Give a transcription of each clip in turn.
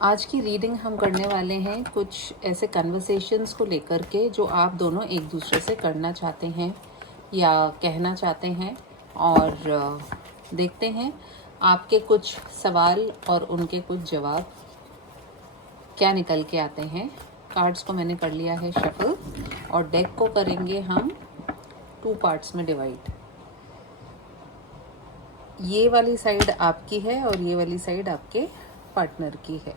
आज की रीडिंग हम करने वाले हैं कुछ ऐसे कन्वर्सेशंस को लेकर के जो आप दोनों एक दूसरे से करना चाहते हैं या कहना चाहते हैं। और देखते हैं आपके कुछ सवाल और उनके कुछ जवाब क्या निकल के आते हैं। कार्ड्स को मैंने कर लिया है शफल और डेक को करेंगे हम 2 पार्ट्स में डिवाइड। ये वाली साइड आपकी है और ये वाली साइड आपके पार्टनर की है।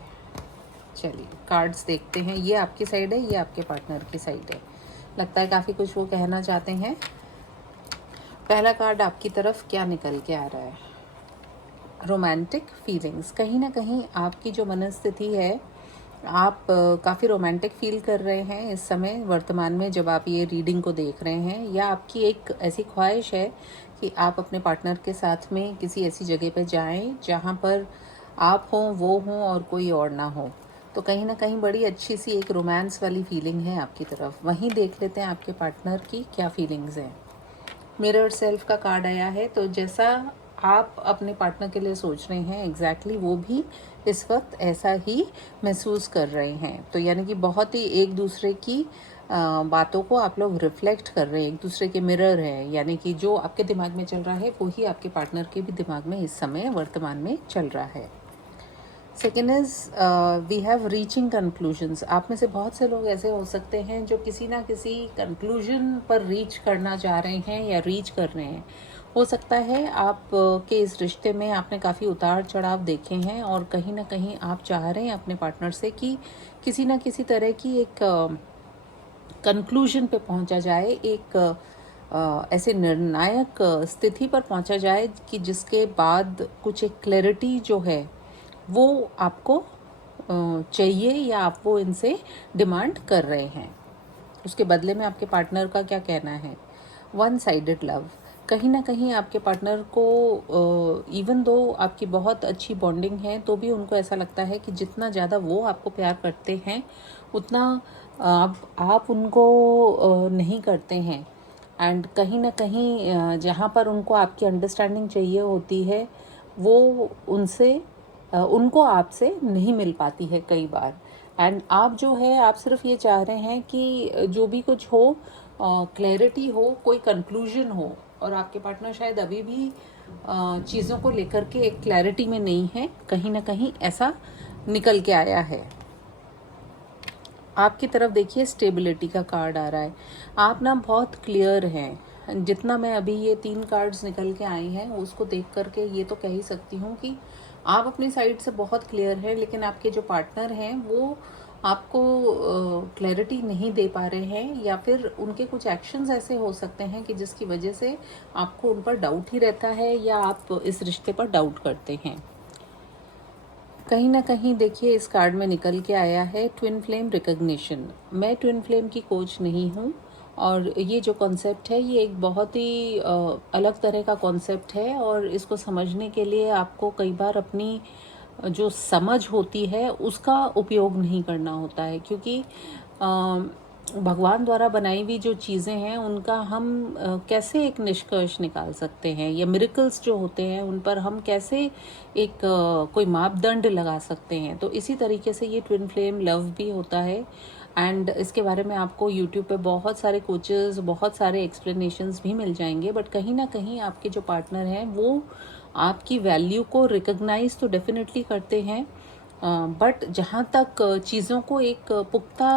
चलिए कार्ड्स देखते हैं। ये आपकी साइड है, ये आपके पार्टनर की साइड है। लगता है काफ़ी कुछ वो कहना चाहते हैं। पहला कार्ड आपकी तरफ क्या निकल के आ रहा है? Romantic feelings. कहीं ना कहीं आपकी जो मनस्थिति है, आप काफ़ी रोमांटिक फील कर रहे हैं इस समय वर्तमान में जब आप ये रीडिंग को देख रहे हैं, या आपकी एक ऐसी ख्वाहिश है कि आप अपने पार्टनर के साथ में किसी ऐसी जगह पर जाएं जहां पर आप हों, वो हों और कोई और ना हो। तो कहीं ना कहीं बड़ी अच्छी सी एक रोमांस वाली फीलिंग है आपकी तरफ। वहीं देख लेते हैं आपके पार्टनर की क्या फीलिंग्स हैं। मिरर सेल्फ का कार्ड आया है, तो जैसा आप अपने पार्टनर के लिए सोच रहे हैं एग्जैक्टली वो भी इस वक्त ऐसा ही महसूस कर रहे हैं। तो यानी कि बहुत ही एक दूसरे की बातों को आप लोग रिफ्लेक्ट कर रहे हैं, एक दूसरे के मिरर है। यानी कि जो आपके दिमाग में चल रहा है वही आपके पार्टनर के भी दिमाग में इस समय वर्तमान में चल रहा है। Second is we have reaching conclusions. आप में से बहुत से लोग ऐसे हो सकते हैं जो किसी ना किसी कंक्लूजन पर रीच करना चाह रहे हैं या रीच कर रहे हैं। हो सकता है आप के इस रिश्ते में आपने काफ़ी उतार चढ़ाव देखे हैं और कहीं ना कहीं आप चाह रहे हैं अपने पार्टनर से कि किसी ना किसी तरह की एक कंक्लूजन पे पहुंचा जाए, एक ऐसे निर्णायक स्थिति पर पहुंचा जाए कि जिसके बाद कुछ एक क्लैरिटी जो है वो आपको चाहिए या आप वो इनसे डिमांड कर रहे हैं। उसके बदले में आपके पार्टनर का क्या कहना है? One sided love. कहीं ना कहीं आपके पार्टनर को इवन दो आपकी बहुत अच्छी बॉन्डिंग है तो भी उनको ऐसा लगता है कि जितना ज़्यादा वो आपको प्यार करते हैं उतना आप उनको नहीं करते हैं। एंड कहीं ना कहीं जहाँ पर उनको आपकी अंडरस्टैंडिंग चाहिए होती है वो उनसे उनको आपसे नहीं मिल पाती है कई बार। एंड आप जो है आप सिर्फ ये चाह रहे हैं कि जो भी कुछ हो क्लैरिटी हो, कोई कंक्लूजन हो। और आपके पार्टनर शायद अभी भी चीज़ों को लेकर के एक क्लैरिटी में नहीं है, कहीं ना कहीं ऐसा निकल के आया है। आपकी तरफ देखिए स्टेबिलिटी का कार्ड आ रहा है। आप ना बहुत क्लियर हैं। जितना मैं अभी ये 3 कार्ड्स निकल के आई हैं उसको देख करके ये तो कह ही सकती हूँ कि आप अपनी साइड से बहुत क्लियर हैं, लेकिन आपके जो पार्टनर हैं वो आपको क्लैरिटी नहीं दे पा रहे हैं, या फिर उनके कुछ एक्शंस ऐसे हो सकते हैं कि जिसकी वजह से आपको उन पर डाउट ही रहता है या आप इस रिश्ते पर डाउट करते हैं। कहीं ना कहीं देखिए इस कार्ड में निकल के आया है ट्विन फ्लेम रिकग्निशन। मैं ट्विन फ्लेम की कोच नहीं हूँ और ये जो कॉन्सेप्ट है ये एक बहुत ही अलग तरह का कॉन्सेप्ट है और इसको समझने के लिए आपको कई बार अपनी जो समझ होती है उसका उपयोग नहीं करना होता है, क्योंकि भगवान द्वारा बनाई हुई जो चीज़ें हैं उनका हम कैसे एक निष्कर्ष निकाल सकते हैं, या मिरेकल्स जो होते हैं उन पर हम कैसे एक कोई मापदंड लगा सकते हैं। तो इसी तरीके से ये ट्विन फ्लेम लव भी होता है। एंड इसके बारे में आपको यूट्यूब पे बहुत सारे कोचेस, बहुत सारे एक्सप्लेनेशंस भी मिल जाएंगे। बट कहीं ना कहीं आपके जो पार्टनर हैं वो आपकी वैल्यू को रिकग्नाइज तो डेफिनेटली करते हैं, बट जहाँ तक चीज़ों को एक पुख्ता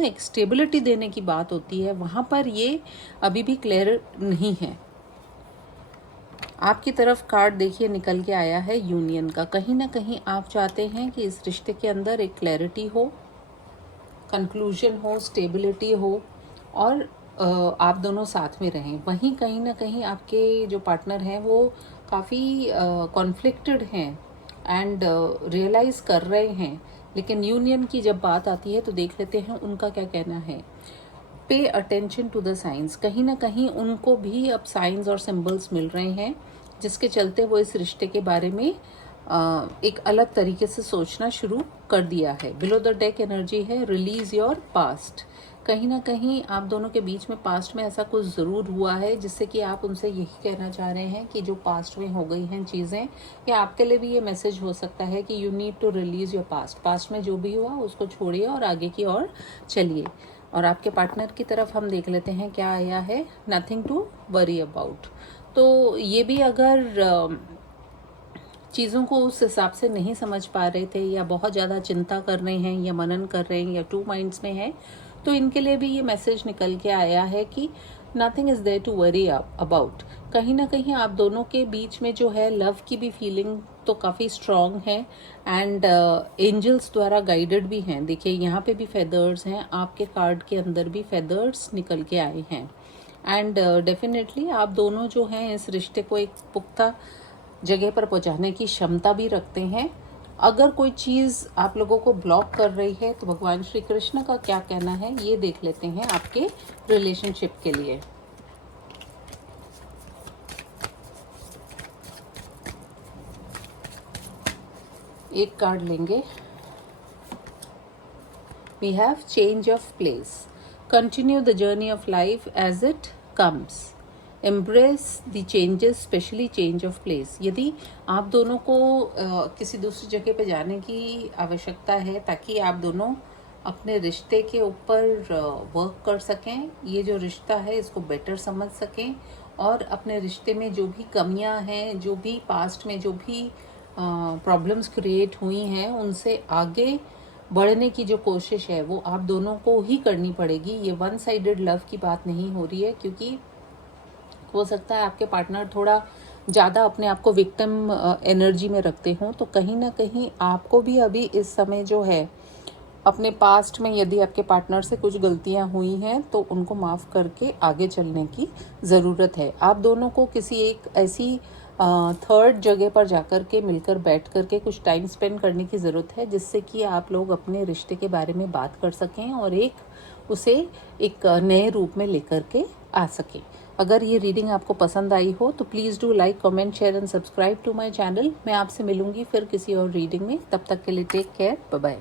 एक स्टेबिलिटी देने की बात होती है वहाँ पर ये अभी भी क्लियर नहीं है। आपकी तरफ कार्ड देखिए निकल के आया है यूनियन का। कहीं ना कहीं आप चाहते हैं कि इस रिश्ते के अंदर एक क्लैरिटी हो, कंक्लूजन हो, स्टेबिलिटी हो और आप दोनों साथ में रहें। वहीं कहीं ना कहीं आपके जो पार्टनर हैं वो काफ़ी कॉन्फ्लिक्टेड हैं एंड रियलाइज़ कर रहे हैं। लेकिन यूनियन की जब बात आती है तो देख लेते हैं उनका क्या कहना है। Pay attention to the science. कहीं ना कहीं उनको भी अब साइंस और सिंबल्स मिल रहे हैं जिसके चलते वो इस रिश्ते के बारे में एक अलग तरीके से सोचना शुरू कर दिया है। बिलो द डेक एनर्जी है रिलीज योर पास्ट। कहीं ना कहीं आप दोनों के बीच में पास्ट में ऐसा कुछ ज़रूर हुआ है जिससे कि आप उनसे यही कहना चाह रहे हैं कि जो पास्ट में हो गई हैं चीज़ें, या आपके लिए भी ये मैसेज हो सकता है कि you need to release your past में जो भी हुआ उसको छोड़िए और आगे की ओर चलिए। और आपके पार्टनर की तरफ हम देख लेते हैं क्या आया है, नथिंग टू वरी अबाउट। तो ये भी अगर चीज़ों को उस हिसाब से नहीं समझ पा रहे थे या बहुत ज़्यादा चिंता कर रहे हैं या मनन कर रहे हैं या टू माइंड्स में हैं, तो इनके लिए भी ये मैसेज निकल के आया है कि nothing is there to worry about. कहीं ना कहीं आप दोनों के बीच में जो है लव की भी फीलिंग तो काफ़ी स्ट्रॉन्ग है एंड एंजल्स द्वारा गाइडेड भी हैं। देखिए यहाँ पे भी फेदर्स हैं, आपके कार्ड के अंदर भी फेदर्स निकल के आए हैं एंड डेफिनेटली आप दोनों जो हैं इस रिश्ते को एक पुख्ता जगह पर पहुंचाने की क्षमता भी रखते हैं। अगर कोई चीज़ आप लोगों को ब्लॉक कर रही है तो भगवान श्री कृष्ण का क्या कहना है ये देख लेते हैं आपके रिलेशनशिप के लिए। एक कार्ड लेंगे। We have change of place, continue the journey of life as it comes, embrace the changes specially change of place. यदि आप दोनों को किसी दूसरी जगह पे जाने की आवश्यकता है ताकि आप दोनों अपने रिश्ते के ऊपर वर्क कर सकें, ये जो रिश्ता है इसको बेटर समझ सकें और अपने रिश्ते में जो भी कमियां हैं, जो भी पास्ट में जो भी प्रॉब्लम्स क्रिएट हुई हैं, उनसे आगे बढ़ने की जो कोशिश है वो आप दोनों को ही करनी पड़ेगी। ये वन साइडेड लव की बात नहीं हो रही है, क्योंकि हो सकता है आपके पार्टनर थोड़ा ज़्यादा अपने आप को विक्टिम एनर्जी में रखते हों, तो कहीं ना कहीं आपको भी अभी इस समय जो है अपने पास्ट में यदि आपके पार्टनर से कुछ गलतियां हुई हैं तो उनको माफ़ करके आगे चलने की ज़रूरत है। आप दोनों को किसी एक ऐसी थर्ड जगह पर जाकर के मिलकर बैठ कर के कुछ टाइम स्पेंड करने की ज़रूरत है जिससे कि आप लोग अपने रिश्ते के बारे में बात कर सकें और उसे एक नए रूप में लेकर के आ सकें। अगर ये रीडिंग आपको पसंद आई हो तो please do like, comment, share and subscribe to my channel. मैं आपसे मिलूंगी फिर किसी और रीडिंग में। तब तक के लिए टेक केयर, बाय बाय।